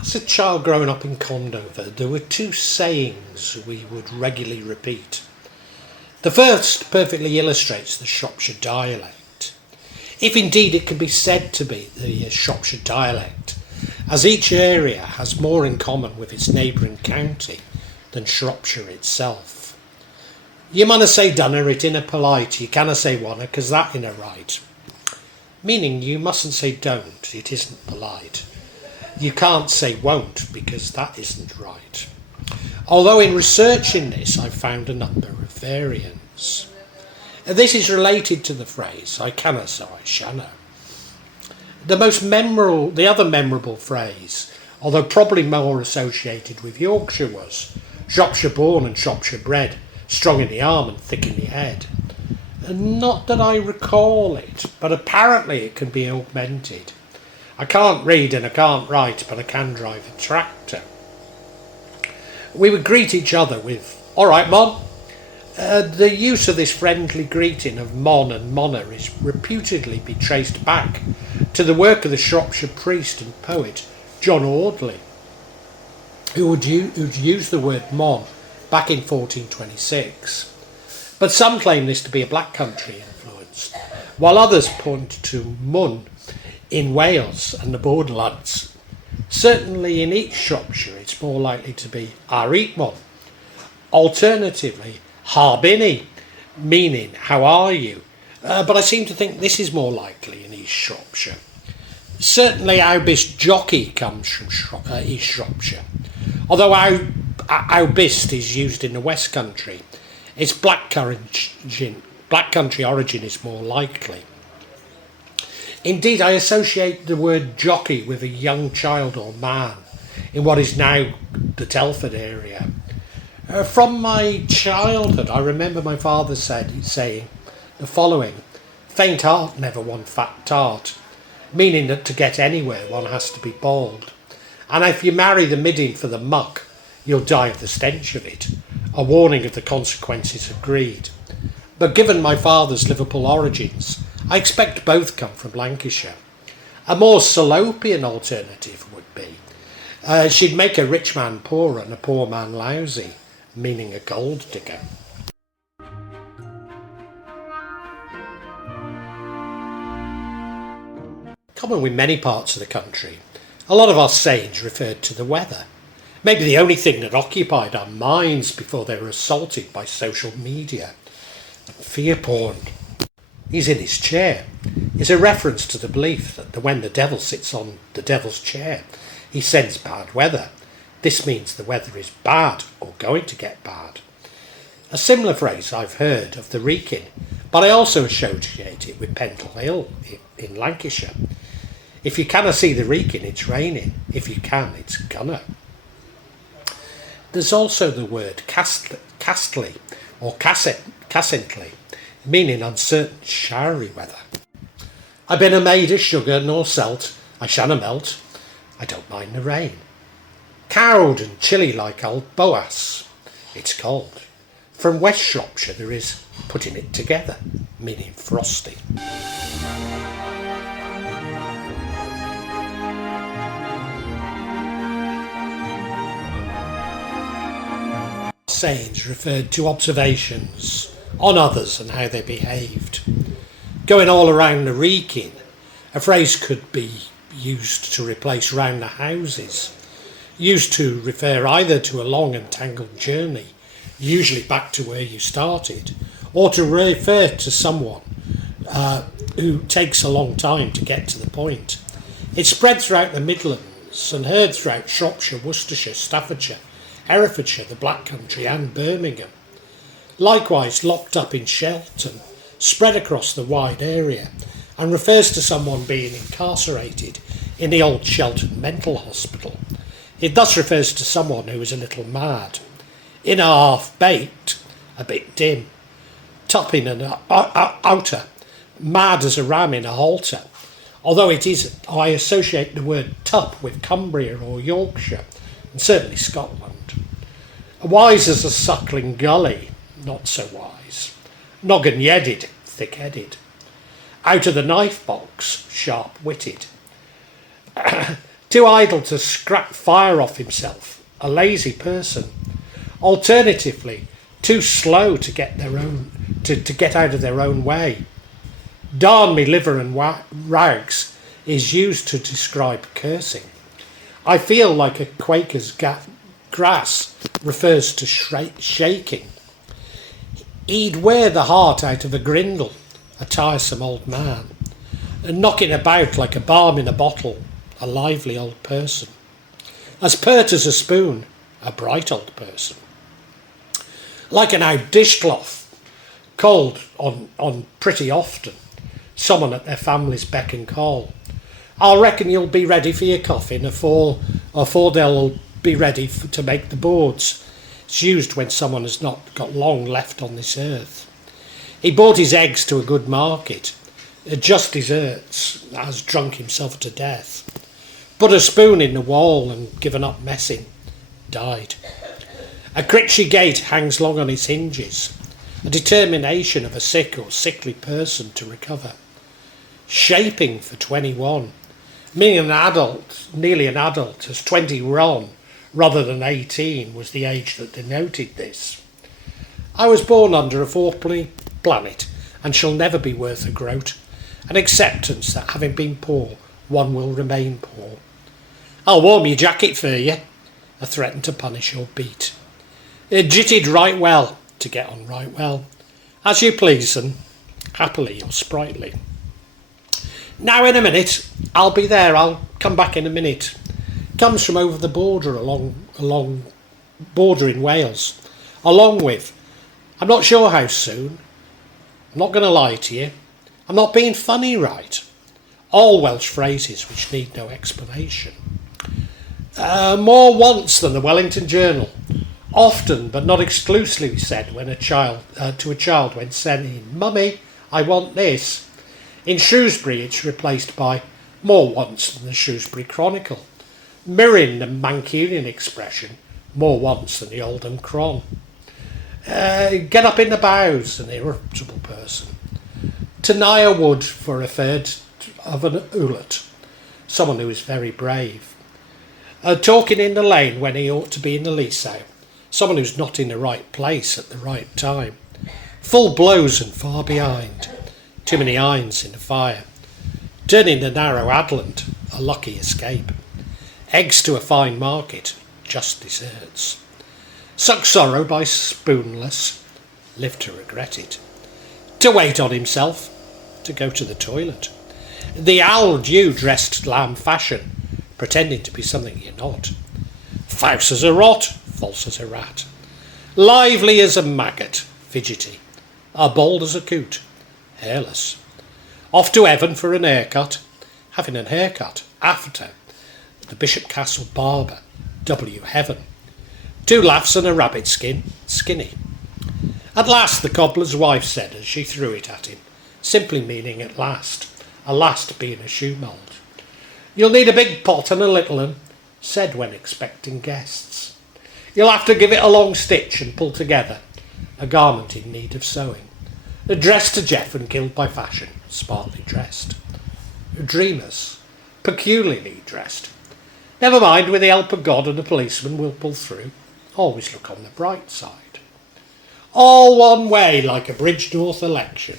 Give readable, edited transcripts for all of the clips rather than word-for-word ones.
As a child growing up in Condover, there were two sayings we would regularly repeat. The first perfectly illustrates the Shropshire dialect, if indeed it can be said to be the Shropshire dialect, as each area has more in common with its neighbouring county than Shropshire itself. You munna say Dunna, it inna polite, you canna say wanna, 'cause that inna right. Meaning you mustn't say don't, it isn't polite. You can't say won't, because that isn't right. Although in researching this I've found a number of variants. This is related to the phrase I canna so I shanna. The other memorable phrase, although probably more associated with Yorkshire, was Shropshire born and Shropshire bred, strong in the arm and thick in the head. And not that I recall it, but apparently it can be augmented. I can't read and I can't write, but I can drive a tractor. We would greet each other with, "All right, Mon." The use of this friendly greeting of Mon and Monna is reputedly be traced back to the work of the Shropshire priest and poet John Audley, who'd used the word Mon back in 1426. But some claim this to be a Black Country influence, while others point to Mun in Wales and the borderlands. Certainly in each Shropshire it's more likely to be Mon. Alternatively, Harbinny, meaning how are you? But I seem to think this is more likely in East Shropshire. Certainly Aubist jockey comes from East Shropshire, although Aubist is used in the West Country. Its Black Country origin is more likely. Indeed, I associate the word jockey with a young child or man in what is now the Telford area. From my childhood, I remember my father saying the following: "Faint heart never won fat tart," meaning that to get anywhere one has to be bald. And if you marry the midden for the muck, you'll die of the stench of it, a warning of the consequences of greed. But given my father's Liverpool origins, I expect both come from Lancashire. A more Salopian alternative would be, she'd make a rich man poor and a poor man lousy, meaning a gold digger. Common with many parts of the country, a lot of our sayings referred to the weather. Maybe the only thing that occupied our minds before they were assaulted by social media. Fear porn. "He's in his chair" is a reference to the belief that when the devil sits on the devil's chair, he sends bad weather. This means the weather is bad or going to get bad. A similar phrase I've heard of the Wrekin, but I also associate it with Pendle Hill in Lancashire. If you canna see the Wrekin, it's raining. If you can, it's gonna. There's also the word castly or cassently, meaning uncertain, showery weather. "I been a made of sugar nor salt, I shanna melt, I don't mind the rain." Cowed and chilly like old Boas, it's cold. From West Shropshire there is putting it together, meaning frosty. Sayings referred to observations on others and how they behaved. Going all around the Wrekin, a phrase could be used to replace round the houses, used to refer either to a long and tangled journey, usually back to where you started, or to refer to someone who takes a long time to get to the point. It's spread throughout the Midlands and heard throughout Shropshire, Worcestershire, Staffordshire, Herefordshire, the Black Country and Birmingham. Likewise locked up in Shelton, spread across the wide area, and refers to someone being incarcerated in the old Shelton Mental Hospital. It thus refers to someone who is a little mad. In a half-baked, a bit dim. Topping an outer, mad as a ram in a halter. Although it is, I associate the word tup with Cumbria or Yorkshire, and certainly Scotland. Wise as a suckling gully, not so wise. Noggin-yedded, thick-headed. Out of the knife box, sharp-witted. too idle to scrap fire off himself, a lazy person. Alternatively, too slow to get to get out of their own way. Darn me liver and rags is used to describe cursing. I feel like a Quaker's grass refers to shaking. He'd wear the heart out of a grindle, a tiresome old man, and knocking about like a balm in a bottle, a lively old person. As pert as a spoon, a bright old person. Like an out dishcloth, called on pretty often, someone at their family's beck and call. I reckon you'll be ready for your coffin afore they'll be ready to make the boards. It's used when someone has not got long left on this earth. He bought his eggs to a good market, just desserts, has drunk himself to death. Put a spoon in the wall and given up messing, died. A critchy gate hangs long on its hinges, a determination of a sick or sickly person to recover. Shaping for 21, meaning nearly an adult, as 21 rather than 18 was the age that denoted this. I was born under a fourpenny planet and shall never be worth a groat, an acceptance that having been poor, one will remain poor. I'll warm your jacket for you, a threaten to punish or beat. It jitted right well to get on right well, as you please, and happily or sprightly. Now in a minute, I'll be there, I'll come back in a minute. Comes from over the border along border in Wales, along with, I'm not sure how soon, I'm not going to lie to you, I'm not being funny right. All Welsh phrases which need no explanation. More once than the Wellington Journal, often but not exclusively said when to a child when saying, "Mummy, I want this." In Shrewsbury it's replaced by more once than the Shrewsbury Chronicle, mirroring the Mancunian expression, more once than the Oldham Chron. Get up in the bows, an irritable person. To nigh a wood for a third of an ullet, someone who is very brave. Talking in the lane when he ought to be in the leaseout, someone who's not in the right place at the right time. Full blows and far behind, too many irons in the fire. Turning the narrow adlant, a lucky escape. Eggs to a fine market, just desserts. Suck sorrow by spoonless, live to regret it. To wait on himself, to go to the toilet. The owl you dressed lamb fashion, pretending to be something you're not. False as a rot, false as a rat. Lively as a maggot, fidgety. Bald as a coot, hairless. Off to heaven for an haircut, having an haircut after the Bishop Castle barber, W. Heaven. 2 laughs and a rabbit skin, skinny. At last, the cobbler's wife said as she threw it at him, simply meaning at last, a last being a shoe mould. You'll need a big pot and a little un, said when expecting guests. You'll have to give it a long stitch and pull together, a garment in need of sewing. Addressed to Jeff and killed by fashion, smartly dressed. Dreamers, peculiarly dressed. Never mind, with the help of God and a policeman we'll pull through. Always look on the bright side. All one way like a Bridgnorth election.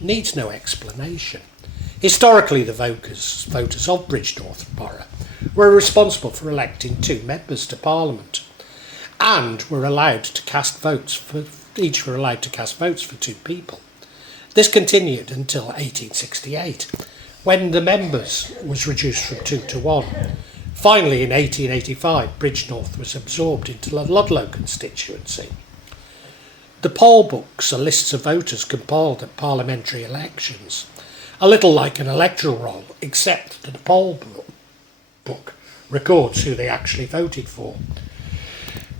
Needs no explanation. Historically, the voters of Bridgnorth Borough were responsible for electing 2 members to Parliament, and were allowed to cast votes for 2 people. This continued until 1868, when the members was reduced from 2 to 1. Finally, in 1885, Bridgnorth was absorbed into the Ludlow constituency. The poll books are lists of voters compiled at parliamentary elections, a little like an electoral roll, except that the poll book records who they actually voted for.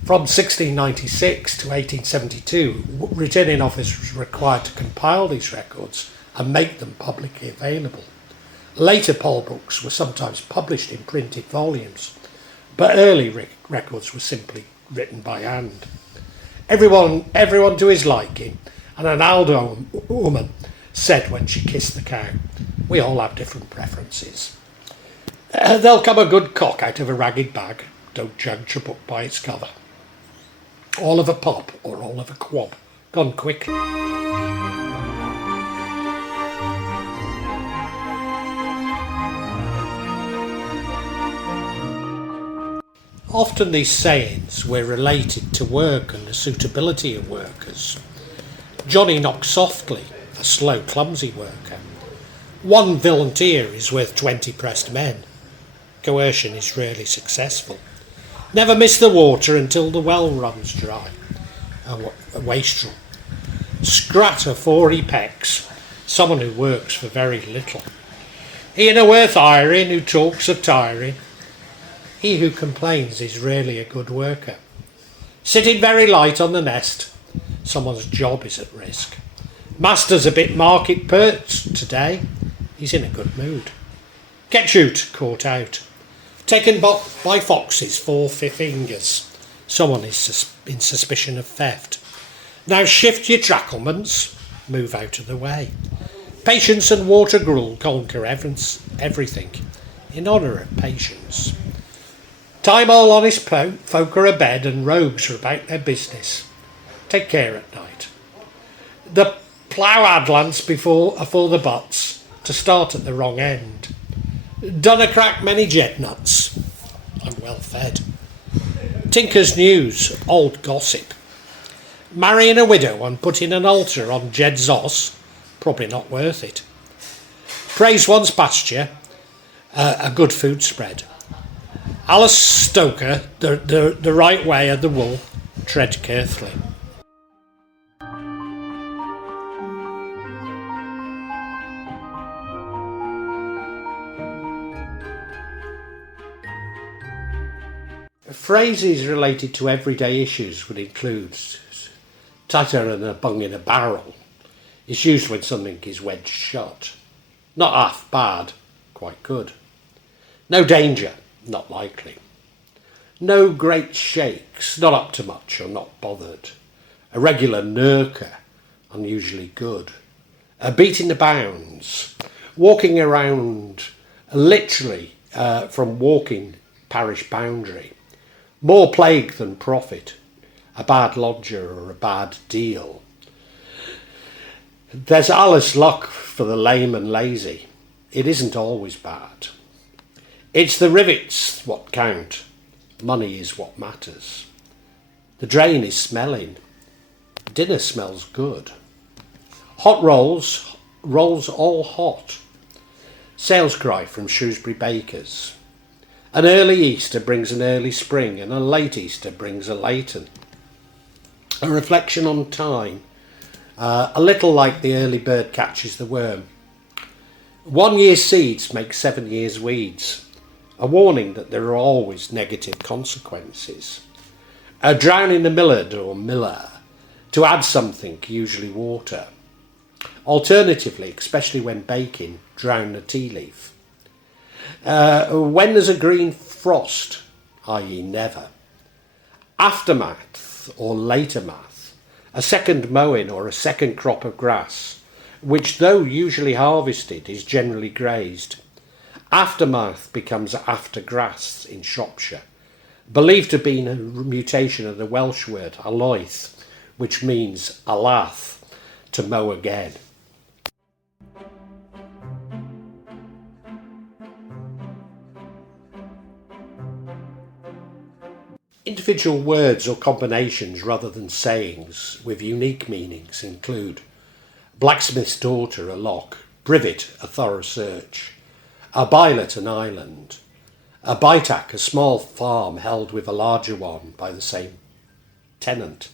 From 1696 to 1872, returning officers was required to compile these records and make them publicly available. Later poll books were sometimes published in printed volumes, but early records were simply written by hand. Everyone to his liking, and an Aldo woman said when she kissed the cow, we all have different preferences. There'll come a good cock out of a ragged bag. Don't judge a book by its cover. All of a pop or all of a quab. Gone quickly. Often these sayings were related to work and the suitability of workers. Johnny knocks softly, a slow, clumsy worker. One volunteer is worth 20 pressed men. Coercion is rarely successful. Never miss the water until the well runs dry. A wastrel. Scrat afore he pecks. Someone who works for very little. He ain't worth hiring who talks of tiring. He who complains is rarely a good worker. Sitting very light on the nest. Someone's job is at risk. Master's a bit market pert today. He's in a good mood. Get shoot, caught out. Taken by foxes, 4 fingers. Someone is in suspicion of theft. Now shift your tracklements. Move out of the way. Patience and water gruel conquer everything. In honour of patience. Time all honest folk are abed and rogues are about their business. Take care at night. The plough adlants before the butts to start at the wrong end. Dunna crack many jet nuts. I'm well fed. Tinker's news, old gossip. Marrying a widow and putting an altar on Jed's os, probably not worth it. Praise one's pasture, a good food spread. Alice Stoker, the right way of the wool, tread carefully. Phrases related to everyday issues would include tighter than a bung in a barrel. It's used when something is wedged shut. Not half bad, quite good. No danger, not likely. No great shakes, not up to much or not bothered. A regular nurker, unusually good. A beating the bounds, walking around literally from walking parish boundary. More plague than profit, a bad lodger or a bad deal. There's Alice luck for the lame and lazy. It isn't always bad. It's the rivets what count. Money is what matters. The drain is smelling. Dinner smells good. Hot rolls all hot. Sales cry from Shrewsbury bakers. An early Easter brings an early spring, and a late Easter brings a late one. A reflection on time, a little like the early bird catches the worm. 1 year's seeds make 7 years' weeds. A warning that there are always negative consequences. A drowning the millard or miller. To add something, usually water. Alternatively, especially when baking, drown the tea leaf. When there's a green frost, i.e. never. Aftermath or later math, a second mowing or a second crop of grass, which though usually harvested is generally grazed. Aftermath becomes after grass in Shropshire, believed to have been a mutation of the Welsh word aloith, which means alath, to mow again. Individual words or combinations rather than sayings with unique meanings include blacksmith's daughter, a lock, privet, a thorough search, a byelet, an island, a bytack, a small farm held with a larger one by the same tenant,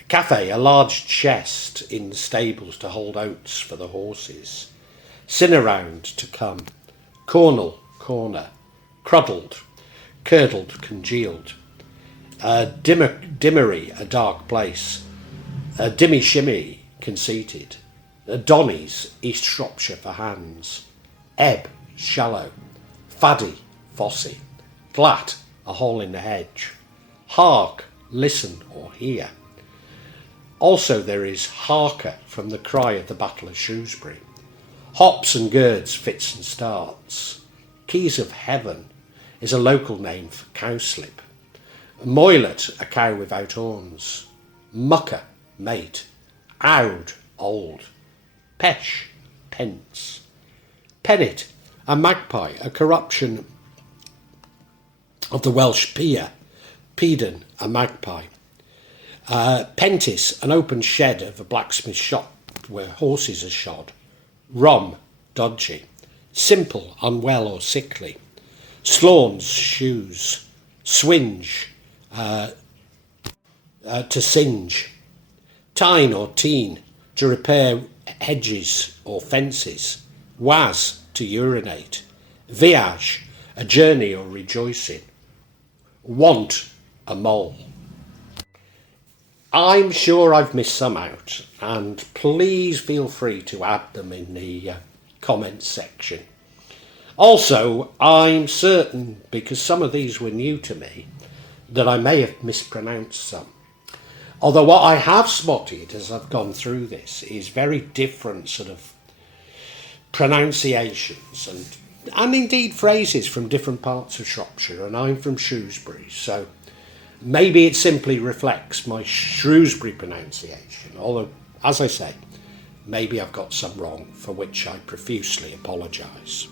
a cafe, a large chest in stables to hold oats for the horses, cinnaround, to come, cornel, corner, cruddled, curdled, congealed, dimmery, a dark place, dimmy shimmy, conceited, Donnies, East Shropshire for hands, ebb, shallow, faddy, fossy, glat, a hole in the hedge, hark, listen or hear. Also there is harker from the cry of the Battle of Shrewsbury, hops and girds, fits and starts, Keys of Heaven is a local name for cowslip. Moilet, a cow without horns. Mucker, mate. Owd, old. Pesh, pence. Pennet, a magpie, a corruption of the Welsh peer. Pedon, a magpie. Pentis, an open shed of a blacksmith shop where horses are shod. Rom, dodgy. Simple, unwell or sickly. Slawns, shoes. Swinge, to singe. Tine or teen, to repair hedges or fences. Was, to urinate. Viage, a journey or rejoicing. Want, a mole. I'm sure I've missed some out, and please feel free to add them in the comments section. Also, I'm certain, because some of these were new to me, that I may have mispronounced some. Although what I have spotted as I've gone through this is very different sort of pronunciations and indeed phrases from different parts of Shropshire, and I'm from Shrewsbury, so maybe it simply reflects my Shrewsbury pronunciation, although, as I say, maybe I've got some wrong, for which I profusely apologise.